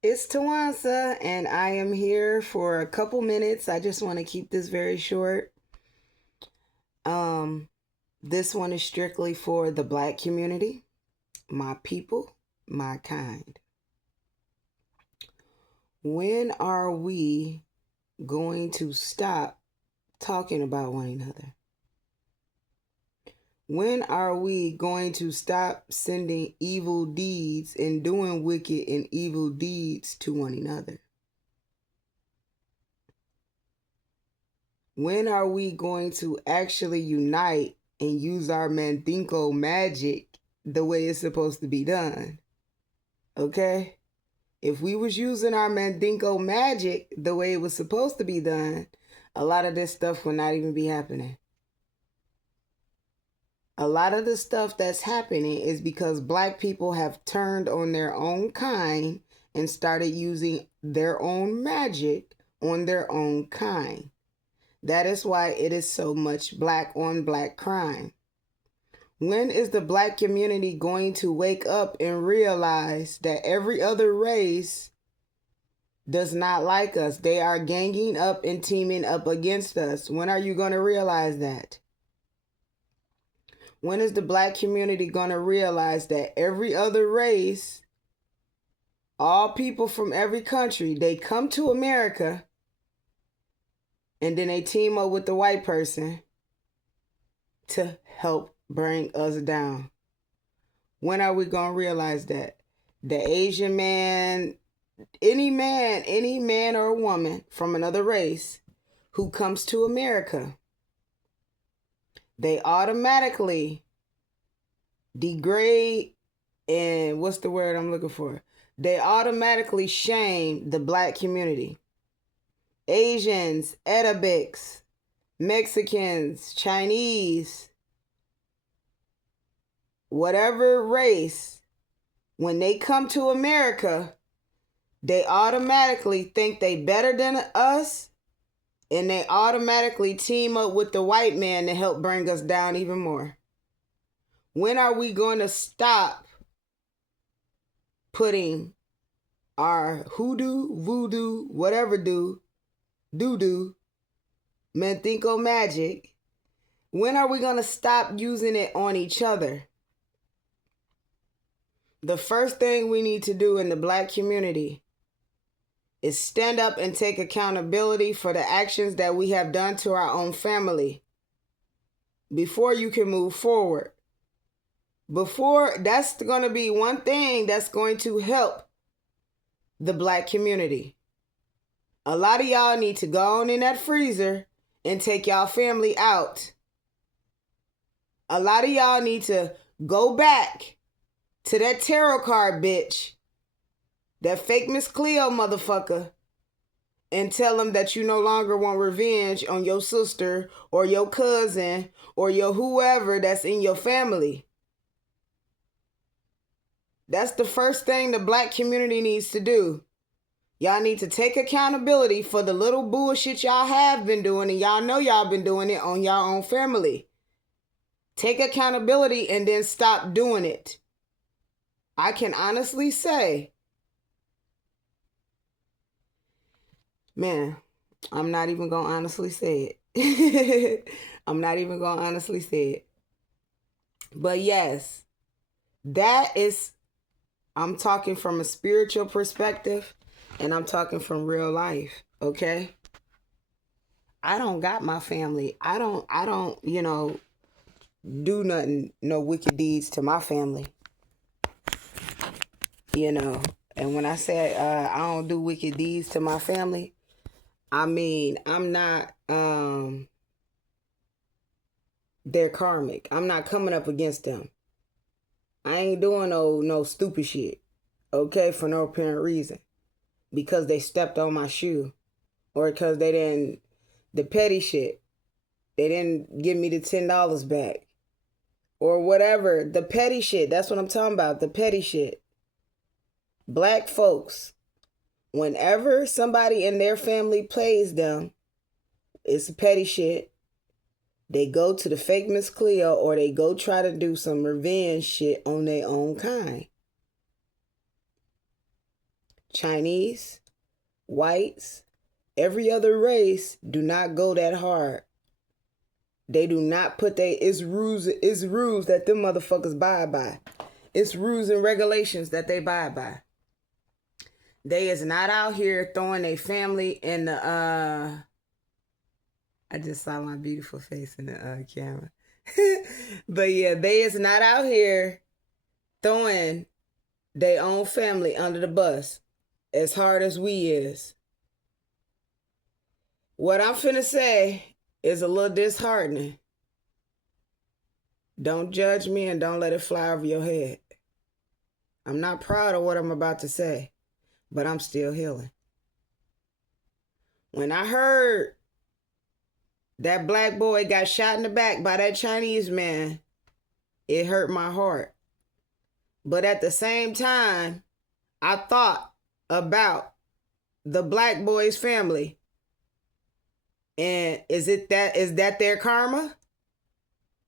It's Tawansa, and I am here for a couple minutes. I just want to keep this very short. Um, this one is strictly for the Black community, my people, my kind. When are we going to stop talking about one another? When are we going to stop sending evil deeds and doing wicked and evil deeds to one another? When are we going to actually unite and use our Mandinko magic the way it's supposed to be done? Okay? If we was using our Mandinko magic the way it was supposed to be done, a lot of this stuff would not even be happening. A lot of the stuff that's happening is because Black people have turned on their own kind and started using their own magic on their own kind. That is why it is so much Black on Black crime. When is the Black community going to wake up and realize that every other race does not like us? They are ganging up and teaming up against us. When are you going to realize that? When is the Black community going to realize that every other race, all people from every country, they come to America and then they team up with the white person to help bring us down? When are we going to realize that? The Asian man, any man or woman from another race who comes to America, they automatically degrade and what's the word I'm looking for? They automatically shame the Black community. Asians, Arabics, Mexicans, Chinese, whatever race, when they come to America, they automatically think they better than us, and they automatically team up with the white man to help bring us down even more. When are we going to stop putting our hoodoo, voodoo, whatever doo-doo, Mandinko magic? When are we going to stop using it on each other? The first thing we need to do in the Black community is stand up and take accountability for the actions that we have done to our own family before you can move forward. That's going to be one thing that's going to help the Black community. A lot of y'all need to go on in that freezer and take y'all family out. A lot of y'all need to go back to that tarot card bitch, that fake Miss Cleo motherfucker, and tell them that you no longer want revenge on your sister or your cousin or your whoever that's in your family. That's the first thing the Black community needs to do. Y'all need to take accountability for the little bullshit y'all have been doing, and y'all know y'all been doing it on y'all own family. Take accountability and then stop doing it. I can honestly say, man, I'm not even going to honestly say it. I'm not even going to honestly say it. But yes, I'm talking from a spiritual perspective, and I'm talking from real life, okay? I don't got my family. I don't, do nothing, no wicked deeds to my family. And when I say I don't do wicked deeds to my family, I mean, I'm not they're karmic. I'm not coming up against them. I ain't doing no stupid shit, okay, for no apparent reason. Because they stepped on my shoe. Or because the petty shit. They didn't give me the $10 back. Or whatever. The petty shit. That's what I'm talking about. The petty shit. Black folks, whenever somebody in their family plays them, it's petty shit. They go to the fake Miss Cleo, or they go try to do some revenge shit on their own kind. Chinese, whites, every other race do not go that hard. They do not put it's rules that them motherfuckers abide by. It's rules and regulations that they abide by. They is not out here throwing a family in the I just saw my beautiful face in the camera. But yeah, they is not out here throwing their own family under the bus as hard as we is. What I'm finna say is a little disheartening. Don't judge me and don't let it fly over your head. I'm not proud of what I'm about to say, but I'm still healing. When I heard that black boy got shot in the back by that Chinese man, it hurt my heart. But at the same time, I thought about the black boy's family. And is that their karma?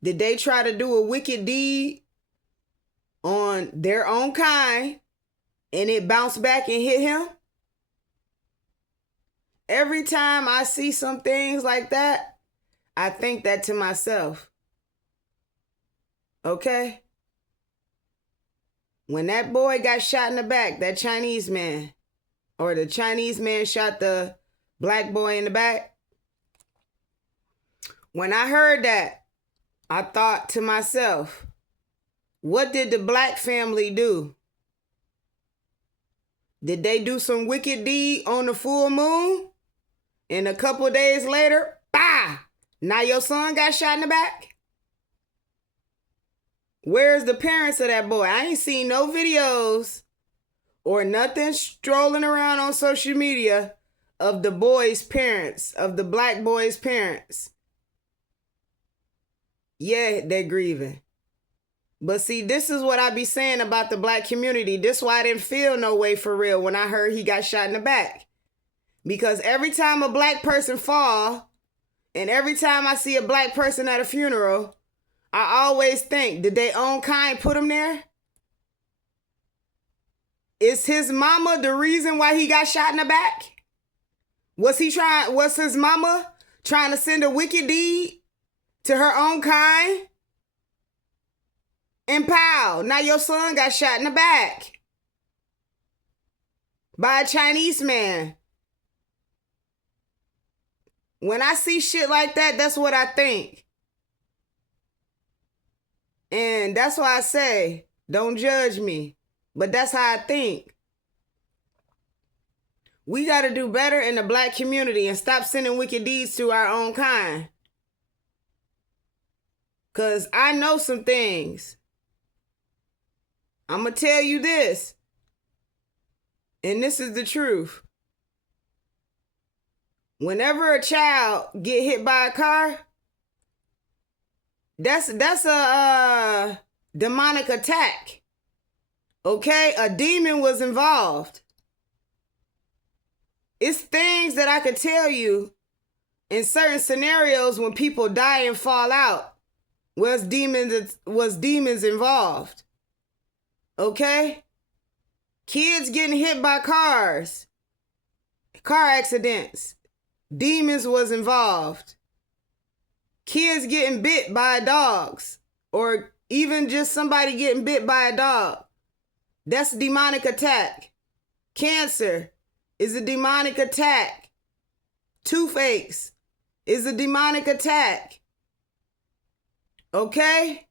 Did they try to do a wicked deed on their own kind and it bounced back and hit him? Every time I see some things like that, I think that to myself. Okay? When that boy got shot in the back, that Chinese man, or the Chinese man shot the black boy in the back, when I heard that, I thought to myself, what did the black family do? Did they do some wicked deed on the full moon? And a couple of days later, bah! Now your son got shot in the back? Where's the parents of that boy? I ain't seen no videos or nothing strolling around on social media of the boy's parents, of the black boy's parents. Yeah, they're grieving. But see, this is what I be saying about the black community. This is why I didn't feel no way for real when I heard he got shot in the back. Because every time a black person fall, and every time I see a black person at a funeral, I always think, did their own kind put him there? Is his mama the reason why he got shot in the back? Was his mama trying to send a wicked deed to her own kind? And pow, now your son got shot in the back by a Chinese man. When I see shit like that, that's what I think. And that's why I say, don't judge me. But that's how I think. We got to do better in the black community and stop sending wicked deeds to our own kind. Because I know some things. I'm going to tell you this. And this is the truth. Whenever a child get hit by a car, that's a demonic attack. Okay? A demon was involved. It's things that I could tell you in certain scenarios when people die and fall out was demons involved. Okay? Kids getting hit by cars, car accidents, demons was involved. Kids getting bit by dogs, or even just somebody getting bit by a dog. That's a demonic attack. Cancer is a demonic attack. Toothaches is a demonic attack. Okay?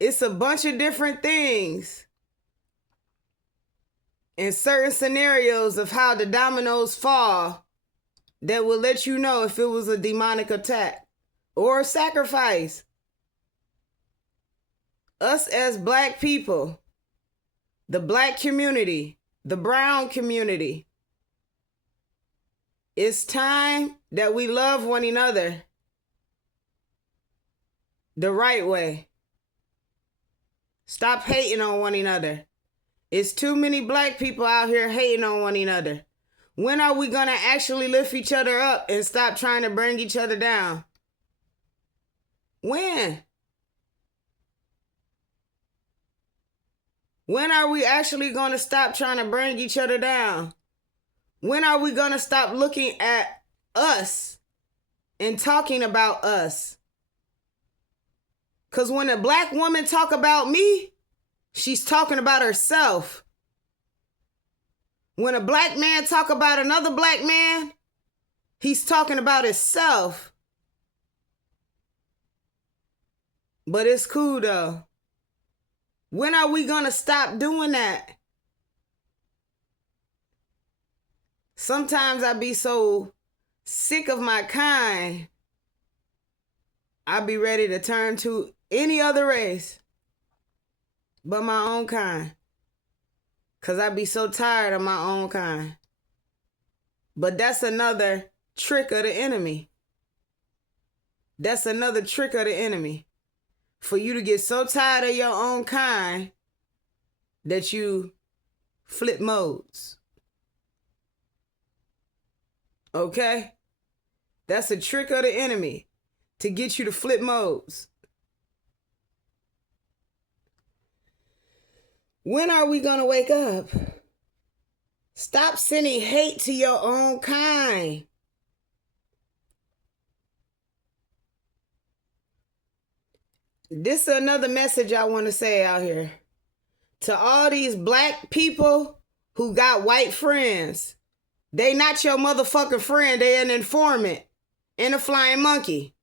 It's a bunch of different things in certain scenarios of how the dominoes fall that will let you know if it was a demonic attack or a sacrifice. Us as black people, the black community, the brown community, it's time that we love one another the right way. Stop hating on one another. It's too many black people out here hating on one another. When are we going to actually lift each other up and stop trying to bring each other down? When? When are we actually going to stop trying to bring each other down? When are we going to stop looking at us and talking about us? Because when a black woman talk about me, she's talking about herself. When a black man talk about another black man, he's talking about himself. But it's cool though. When are we going to stop doing that? Sometimes I be so sick of my kind, I be ready to turn to any other race but my own kind. Because I be so tired of my own kind. But that's another trick of the enemy. That's another trick of the enemy. For you to get so tired of your own kind that you flip modes. Okay? That's a trick of the enemy to get you to flip modes. When are we going to wake up? Stop sending hate to your own kind. This is another message I want to say out here. To all these black people who got white friends. They not your motherfucking friend. They an informant and a flying monkey.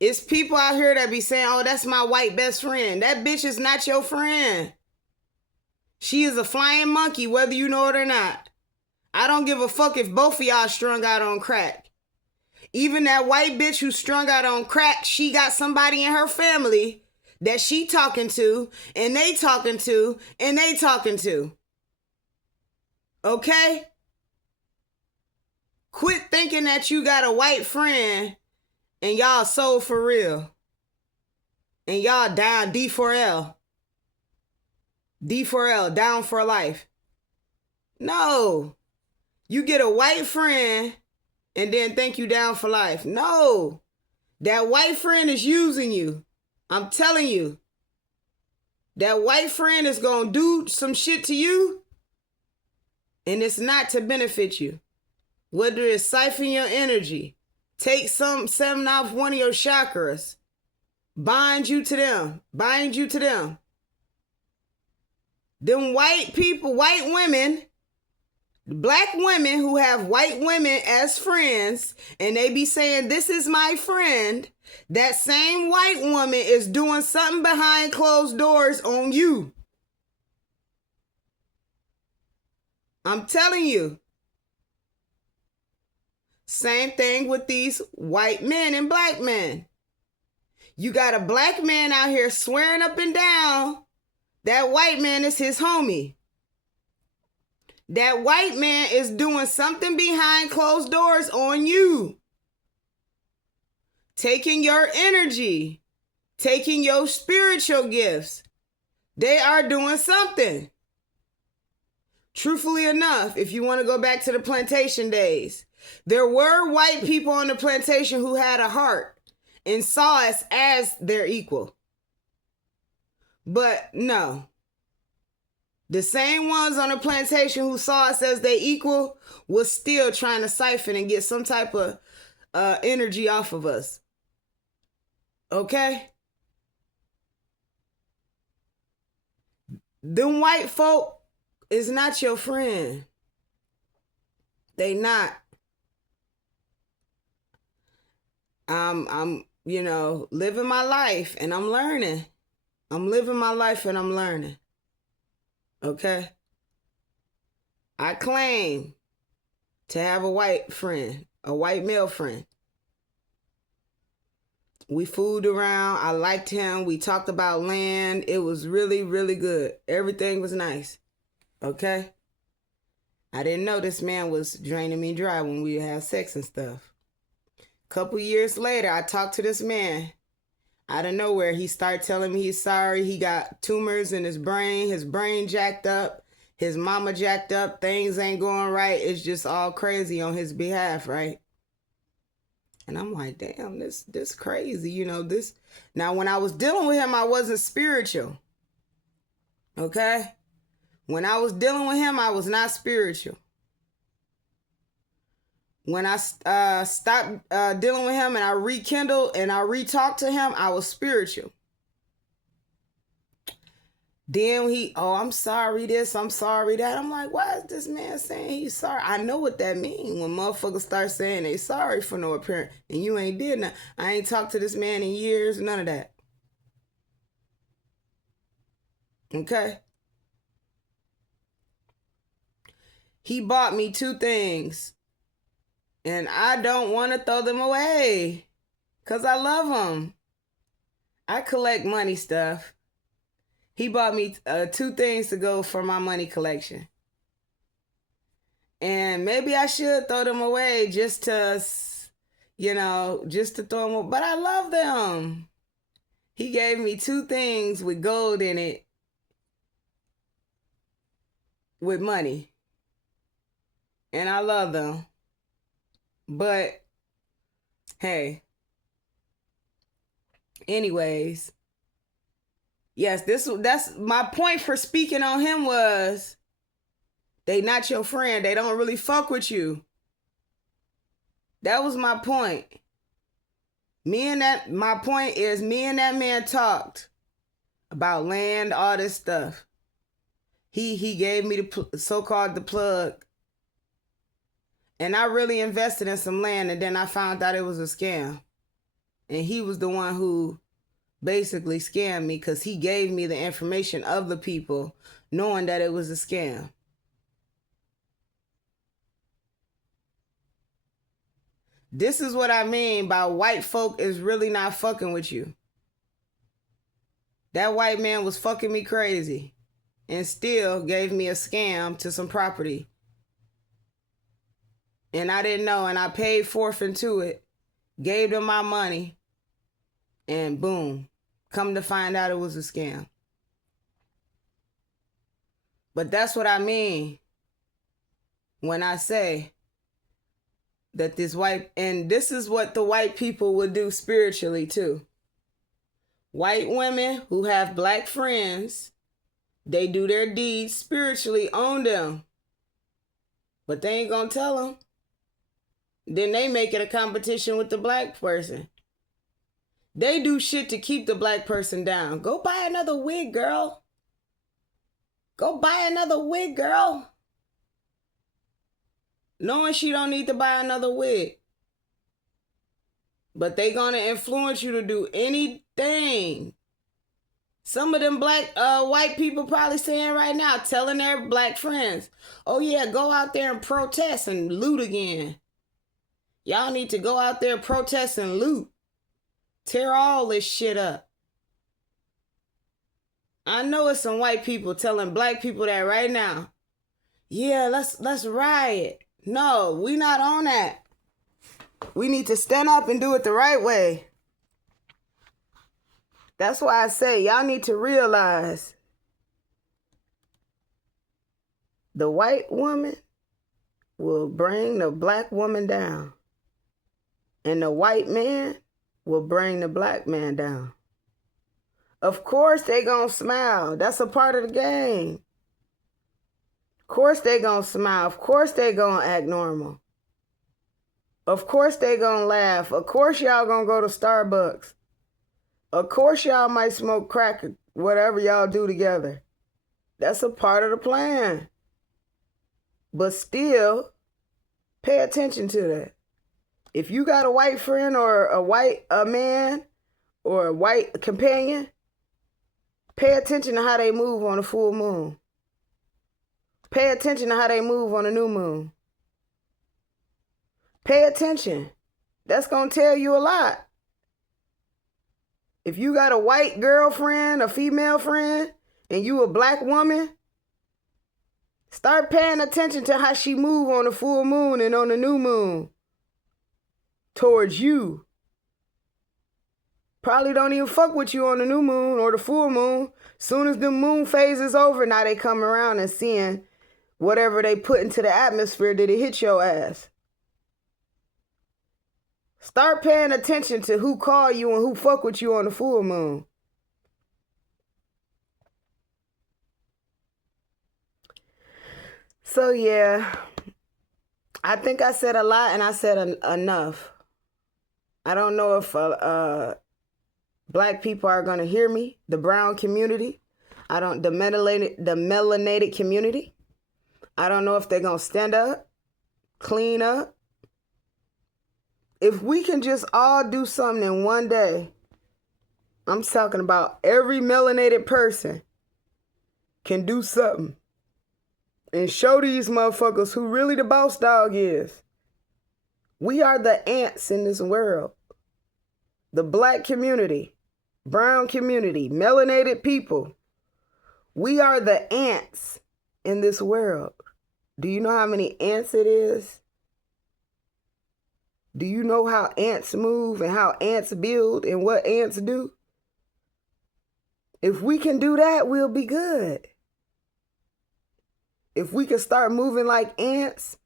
It's people out here that be saying, oh, that's my white best friend. That bitch is not your friend. She is a flying monkey, whether you know it or not. I don't give a fuck if both of y'all strung out on crack. Even that white bitch who strung out on crack, she got somebody in her family that she talking to, and they talking to, and they talking to. Okay? Quit thinking that you got a white friend and y'all soul for real. And y'all down D4L. D4L, down for life. No. You get a white friend and then think you down for life. No. That white friend is using you. I'm telling you. That white friend is going to do some shit to you. And it's not to benefit you. Whether it's siphon your energy. Take something off one of your chakras. Bind you to them. Bind you to them. Them white people, white women, black women who have white women as friends, and they be saying, this is my friend. That same white woman is doing something behind closed doors on you. I'm telling you. Same thing with these white men and black men. You got a black man out here swearing up and down that white man is his homie. That white man is doing something behind closed doors on you. Taking your energy. Taking your spiritual gifts. They are doing something. Truthfully enough, if you want to go back to the plantation days, there were white people on the plantation who had a heart and saw us as their equal. But no. The same ones on the plantation who saw us as their equal was still trying to siphon and get some type of energy off of us. Okay? Them white folk is not your friend. They not. I'm living my life and I'm learning. I'm living my life and I'm learning. Okay? I claim to have a white friend, a white male friend. We fooled around. I liked him. We talked about land. It was really, really good. Everything was nice. Okay? I didn't know this man was draining me dry when we had sex and stuff. Couple years later, I talked to this man. Out of nowhere, he started telling me he's sorry. He got tumors in his brain jacked up, his mama jacked up, things ain't going right. It's just all crazy on his behalf, right? And I'm like, damn, this crazy, this. Now, when I was dealing with him, I wasn't spiritual. Okay? When I was dealing with him, I was not spiritual. When I stopped dealing with him and I rekindled and I re-talked to him, I was spiritual. Then I'm sorry this, I'm sorry that. I'm like, why is this man saying he's sorry? I know what that means when motherfuckers start saying they sorry for no apparent and you ain't did nothing. I ain't talked to this man in years, none of that. Okay? He bought me 2 things and I don't want to throw them away because I love them. I collect money stuff. He bought me 2 things to go for my money collection. And maybe I should throw them away just to throw them away. But I love them. He gave me 2 things with gold in it with money. And I love them. But, hey. Anyways. Yes, that's my point for speaking on him was they not your friend. They don't really fuck with you. That was my point. My point is me and that man talked about land, all this stuff. He gave me the so-called the plug. And I really invested in some land and then I found out it was a scam. And he was the one who basically scammed me because he gave me the information of the people knowing that it was a scam. This is what I mean by white folk is really not fucking with you. That white man was fucking me crazy and still gave me a scam to some property. And I didn't know and I paid forfeit to it, gave them my money, and boom, come to find out it was a scam. But that's what I mean when I say that this is what the white people would do spiritually too. White women who have black friends, they do their deeds spiritually on them. But they ain't gonna tell them. Then they make it a competition with the black person. They do shit to keep the black person down. Go buy another wig, girl. Go buy another wig, girl. Knowing she don't need to buy another wig. But they gonna influence you to do anything. Some of them white people probably saying right now, telling their black friends, oh yeah, go out there and protest and loot again. Y'all need to go out there, protest and loot. Tear all this shit up. I know it's some white people telling black people that right now. Yeah, let's riot. No, we not on that. We need to stand up and do it the right way. That's why I say y'all need to realize the white woman will bring the black woman down. And the white man will bring the black man down. Of course they gonna smile. That's a part of the game. Of course they gonna smile. Of course they gonna act normal. Of course they gonna laugh. Of course y'all gonna go to Starbucks. Of course y'all might smoke crack, whatever y'all do together. That's a part of the plan. But still, pay attention to that. If you got a white friend or a man or a white companion, pay attention to how they move on a full moon. Pay attention to how they move on a new moon. Pay attention. That's going to tell you a lot. If you got a white girlfriend, a female friend, and you a black woman, start paying attention to how she move on the full moon and on the new moon towards you. Probably don't even fuck with you on the new moon or the full moon. Soon as the moon phase is over, now they come around and seeing whatever they put into the atmosphere, did it hit your ass? Start paying attention to who call you and who fuck with you on the full moon. So yeah, I think I said a lot and I said enough. I don't know if black people are going to hear me, the brown community. The melanated community. I don't know if they're going to stand up, clean up. If we can just all do something in one day, I'm talking about every melanated person can do something and show these motherfuckers who really the boss dog is. We are the ants in this world. The black community, brown community, melanated people. We are the ants in this world. Do you know how many ants it is? Do you know how ants move and how ants build and what ants do? If we can do that, we'll be good. If we can start moving like ants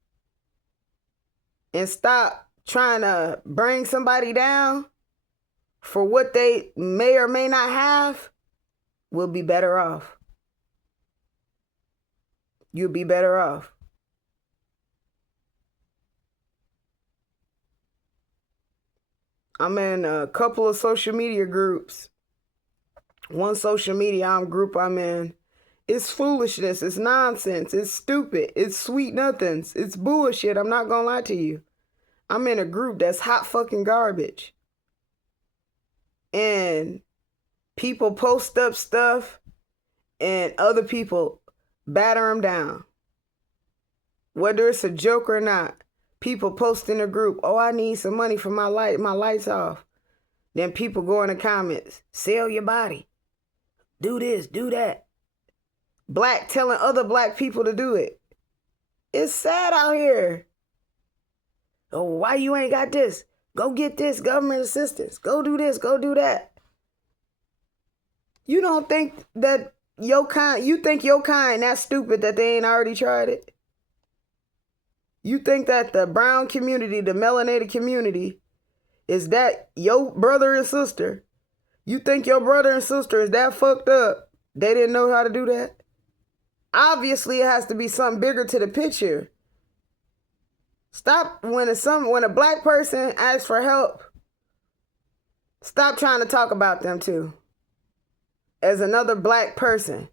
and stop trying to bring somebody down for what they may or may not have, we'll be better off. You'll be better off. I'm in a couple of social media groups. One social media group I'm in, it's foolishness, it's nonsense, it's stupid, it's sweet nothings, it's bullshit. I'm not gonna lie to you. I'm in a group that's hot fucking garbage. And people post up stuff and other people batter them down. Whether it's a joke or not, people post in a group, oh, I need some money for my light's off. Then people go in the comments, sell your body. Do this, do that. Black telling other black people to do it. It's sad out here. Oh, why you ain't got this? Go get this government assistance. Go do this, go do that. You don't think that you think your kind that stupid that they ain't already tried it? You think that the brown community, the melanated community, is that your brother and sister? You think your brother and sister is that fucked up? They didn't know how to do that? Obviously, it has to be something bigger to the picture. Stop when a black person asks for help. Stop trying to talk about them too. As another black person.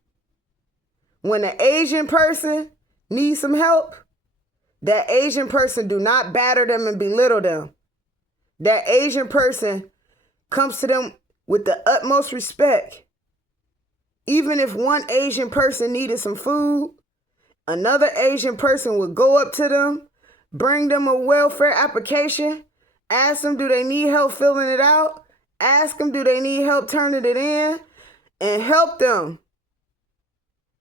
When an Asian person needs some help, that Asian person do not batter them and belittle them. That Asian person comes to them with the utmost respect. Even if one Asian person needed some food, another Asian person would go up to them, bring them a welfare application, ask them do they need help filling it out, ask them do they need help turning it in, and help them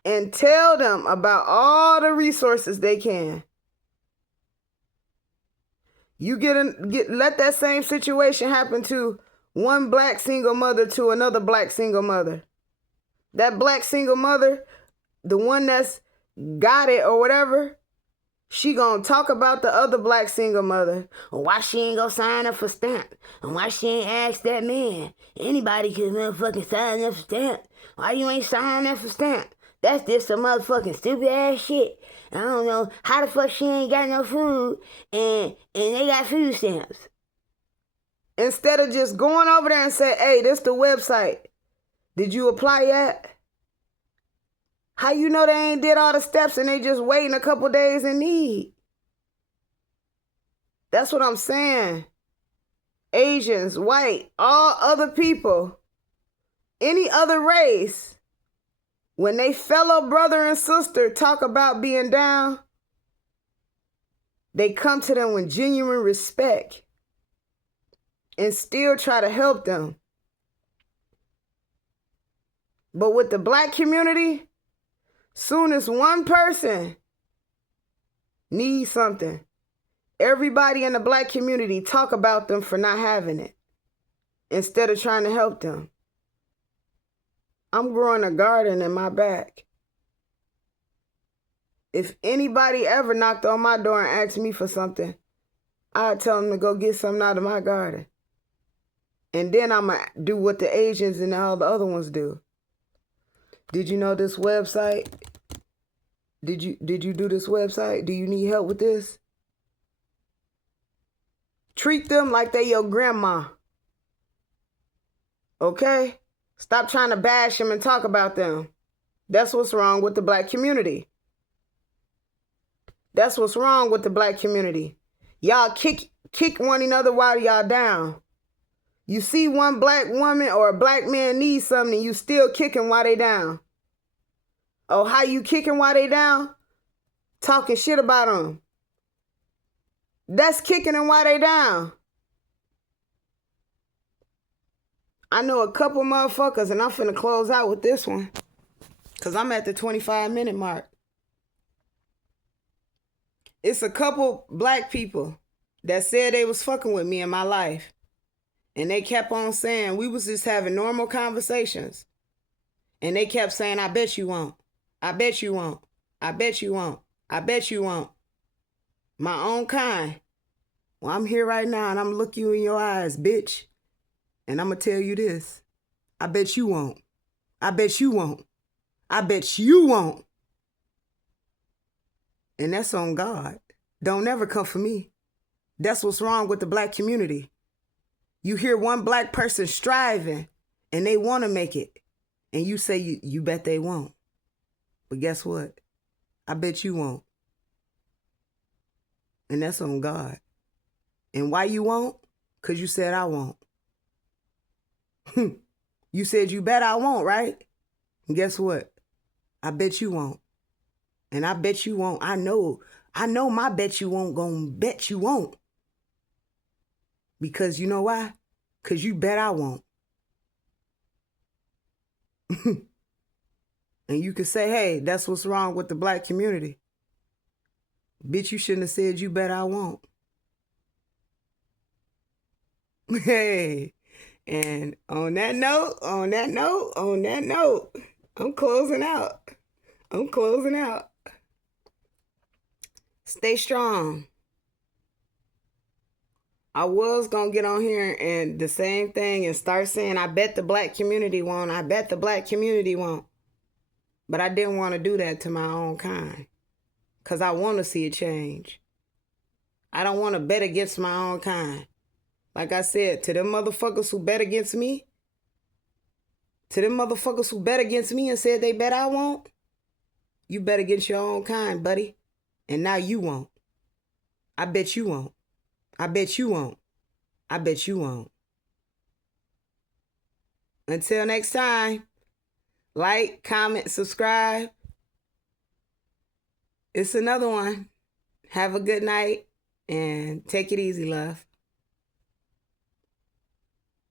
and tell them about all the resources they can. You let that same situation happen to one black single mother to another black single mother. That black single mother, the one that's got it or whatever, she gonna talk about the other black single mother. Why she ain't gonna sign up for stamp? And why she ain't asked that man? Anybody can motherfucking sign up for stamp. Why you ain't signing up for stamp? That's just some motherfucking stupid ass shit. I don't know how the fuck she ain't got no food and they got food stamps. Instead of just going over there and say, hey, this the website. Did you apply yet? How you know they ain't did all the steps and they just waiting a couple days in need? That's what I'm saying. Asians, white, all other people, any other race, when they fellow brother and sister talk about being down, they come to them with genuine respect and still try to help them. But with the black community, soon as one person needs something, everybody in the black community talk about them for not having it instead of trying to help them. I'm growing a garden in my back. If anybody ever knocked on my door and asked me for something, I'd tell them to go get something out of my garden. And then I'm going to do what the Asians and all the other ones do. Did you know this website Did you do this website? Do you need help with this? Treat them like they your grandma. Okay? Stop trying to bash them and talk about them. That's what's wrong with the black community. That's what's wrong with the black community. Y'all kick one another while y'all down. You see one black woman or a black man needs something, you still kicking while they down. Oh, how you kicking while they down? Talking shit about them. That's kicking them while they down. I know a couple motherfuckers, and I'm finna close out with this one, because I'm at the 25-minute mark. It's a couple black people that said they was fucking with me in my life. And they kept on saying, we was just having normal conversations. And they kept saying, I bet you won't. I bet you won't. I bet you won't. I bet you won't. My own kind. Well, I'm here right now and I'm looking you in your eyes, bitch. And I'm going to tell you this. I bet you won't. I bet you won't. I bet you won't. And that's on God. Don't ever come for me. That's what's wrong with the black community. You hear one black person striving and they want to make it. And you say, you bet they won't. But guess what? I bet you won't. And that's on God. And why you won't? Because you said I won't. You said you bet I won't, right? And guess what? I bet you won't. And I bet you won't. I know my bet you won't gonna bet you won't. Because you know why? Because you bet I won't. And you could say, hey, that's what's wrong with the black community. Bitch, you shouldn't have said you bet I won't. Hey, and on that note, I'm closing out. Stay strong. I was going to get on here and the same thing and start saying, I bet the black community won't. I bet the black community won't. But I didn't want to do that to my own kind. Because I want to see a change. I don't want to bet against my own kind. Like I said, to them motherfuckers who bet against me, and said they bet I won't, you bet against your own kind, buddy. And now you won't. I bet you won't. I bet you won't. I bet you won't. Until next time, like, comment, subscribe. It's another one. Have a good night and take it easy, love.